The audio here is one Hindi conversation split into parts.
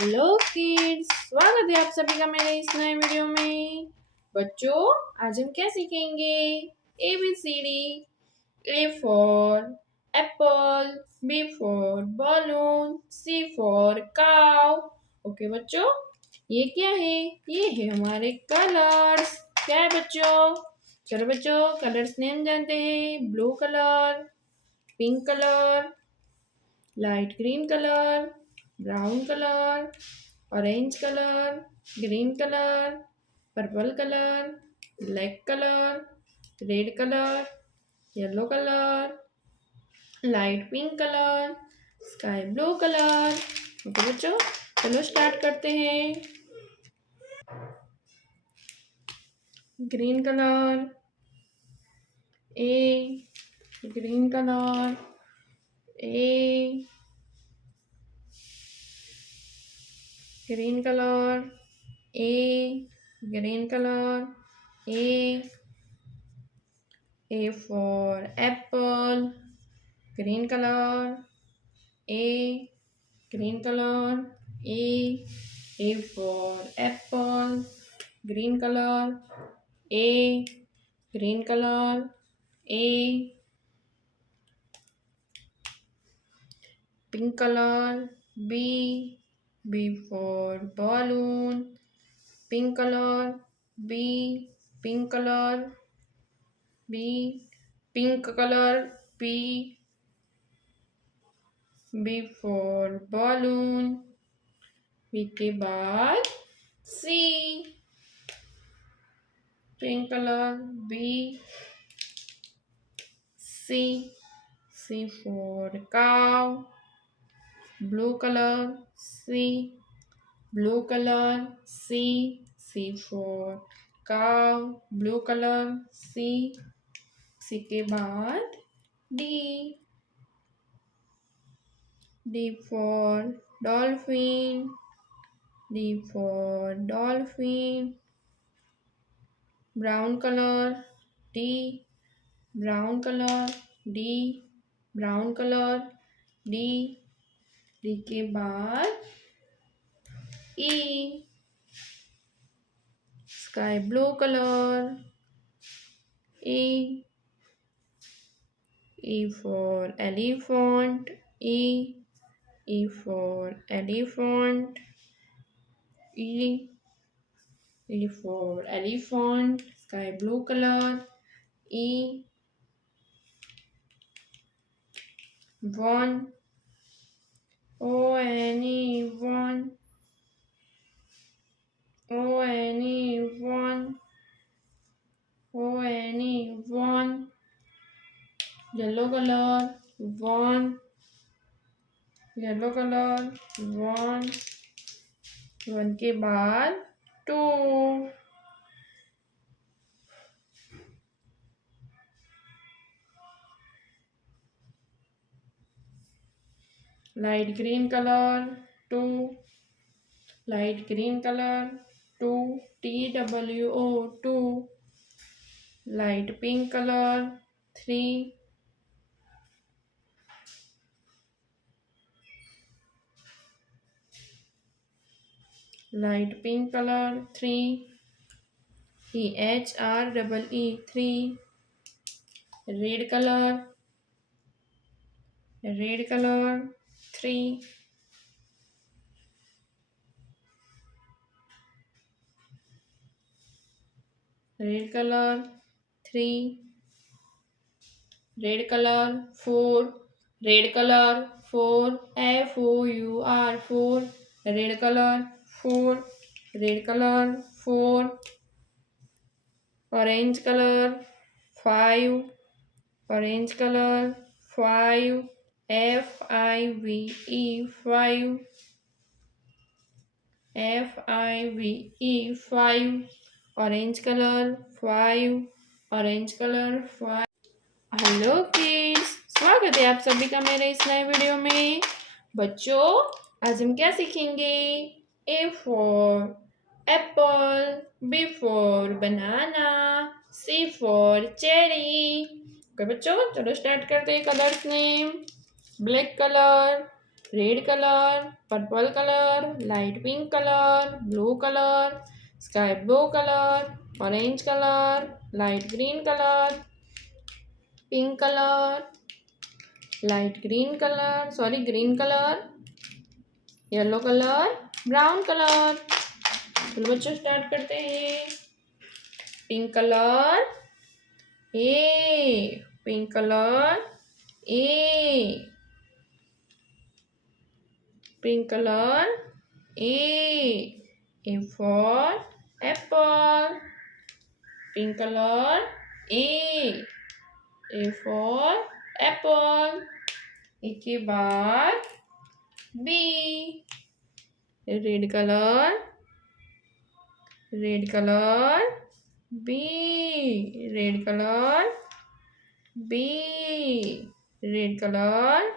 हेलो किड्स, स्वागत है आप सभी का मेरे इस नए वीडियो में। बच्चों, आज हम क्या सीखेंगे? ABCD। A for Apple, B for balloon, C for cow. Okay बच्चों, ये क्या है? ये है हमारे कलर्स। क्या है बच्चों? चलो बच्चों, कलर्स नेम जानते हैं। Blue colour, pink colour, light green colour, brown colour, orange colour, green colour, purple colour, black colour, red colour, yellow colour, light pink colour, sky blue colour. Okay बच्चों, चलो स्टार्ट करते हैं। Green colour, A, green colour, A, green colour, A, green color, A for apple, green color, A, green color, A for apple, green color, A, green color, A, pink color, B for balloon, pink color, B, pink color, B, pink color, B for balloon, B के बाद C, pink colour, B, C for cow, blue color, blue color, C for cow, blue color, C के बाद D for dolphin, D for dolphin, brown color, D, brown color, D, brown color, D, D के बाद E, sky blue color, E for elephant, E for elephant, E for elephant, sky blue color, E, one, one, one, yellow color, one, yellow color, one के बाद two, light green color, two, light green color, two, TWO, two, light pink color, three, light pink color, three, THREE, three, red color, three, red color, three, red color, four, red color, four, FOUR, four, red color, four, red color, four, orange color, five, orange color, five, FIVE, five, FIVE, five, orange color, five, orange color, five। Hello kids, स्वागत है आप सभी का मेरे इस नए वीडियो में। बच्चों, आज हम क्या सीखेंगे? A for apple, B for banana, C for cherry। Okay बच्चों, चलो स्टार्ट करते हैं। Colours name, black colour, red colour, purple colour, light pink colour, blue colour, sky blue colour, orange colour, light green colour, pink colour, light green colour, sorry green colour, yellow colour, brown colour. चलो बच्चों स्टार्ट करते हैं। Pink colour A, pink colour A, pink colour A for Apple, pink colour A for Apple. एक के बाद B, red colour, red colour B, red colour B, red colour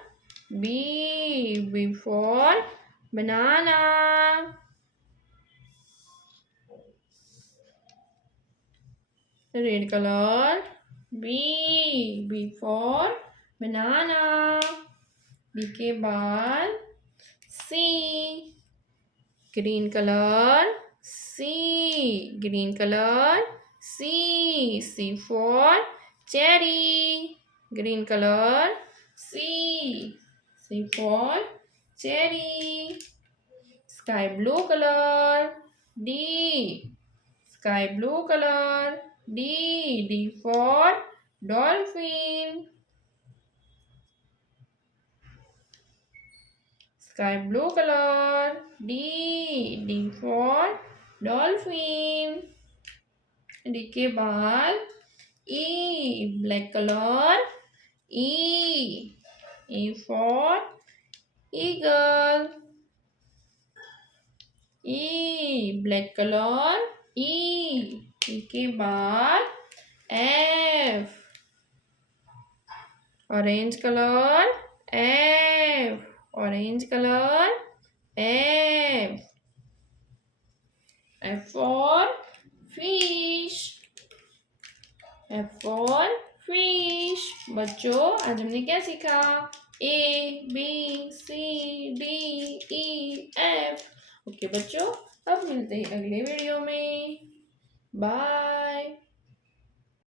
B for banana, red colour B for banana. B के बाद C, green colour C, green colour C for cherry, green colour C for cherry. Sky blue colour D, sky blue colour D for dolphin, sky blue colour D for dolphin. D के बाद E, black colour E for eagle, E black colour E के बाद F, orange colour F, orange colour F for fish, F for fish. बच्चों आज हमने क्या सीखा? A B C D E F. Okay बच्चों, अब मिलते हैं अगले वीडियो में। बाय।